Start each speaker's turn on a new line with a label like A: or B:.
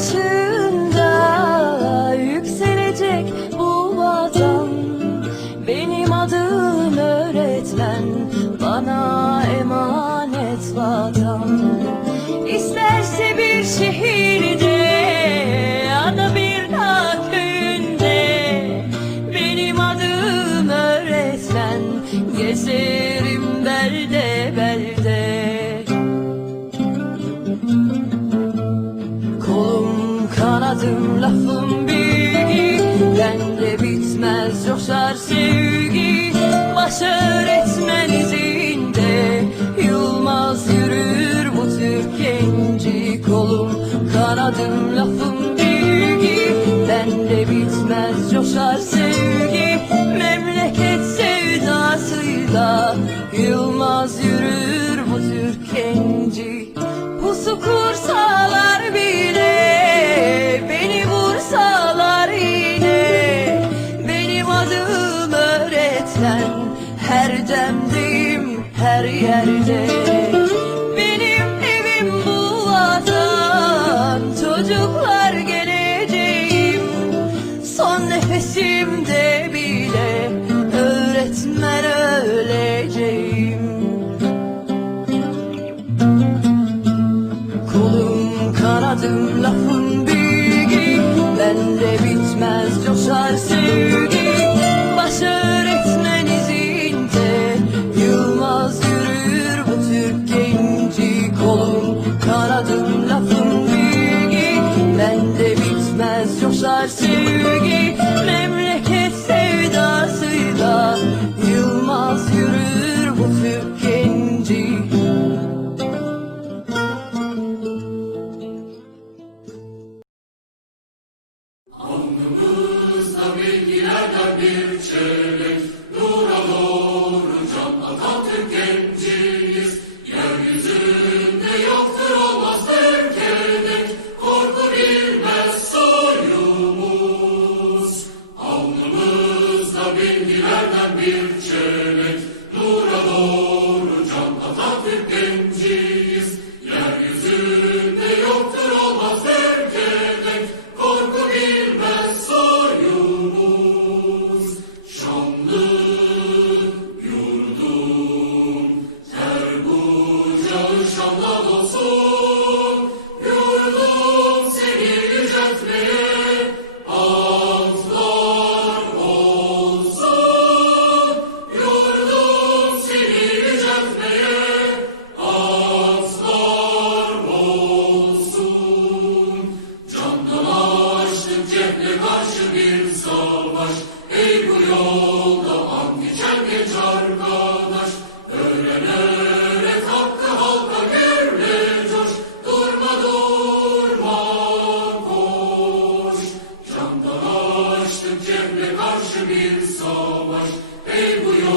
A: ışığında yükselecek bu vatan. Benim adım öğretmen bana emanet vatan. İsterse bir şehirde ya da bir dağ Benim adım öğretmen gezerim kanadım lafım bilgi Bende bitmez coşar sevgi. Memleket sevdasıyla Yılmaz yürür bu Türk genci Pusu kursalar bile Beni vursalar yine. Benim adım öğretmen Her demdeyim her yerde nefesimde bile Öğretmen öleceğim. Kolum kanadım lafım bilgi. Bende bitmez coşar sevgi
B: Alnımızda bilgilerden bir çelik. karşı bir savaş. Ey bu yolda an geçer geç arkadaş. Öğren öğret hakkı halka
A: gürle
B: coş.
A: Durma durma koş.
B: Candan açtık cebre karşı bir savaş. Ey
A: bu yolda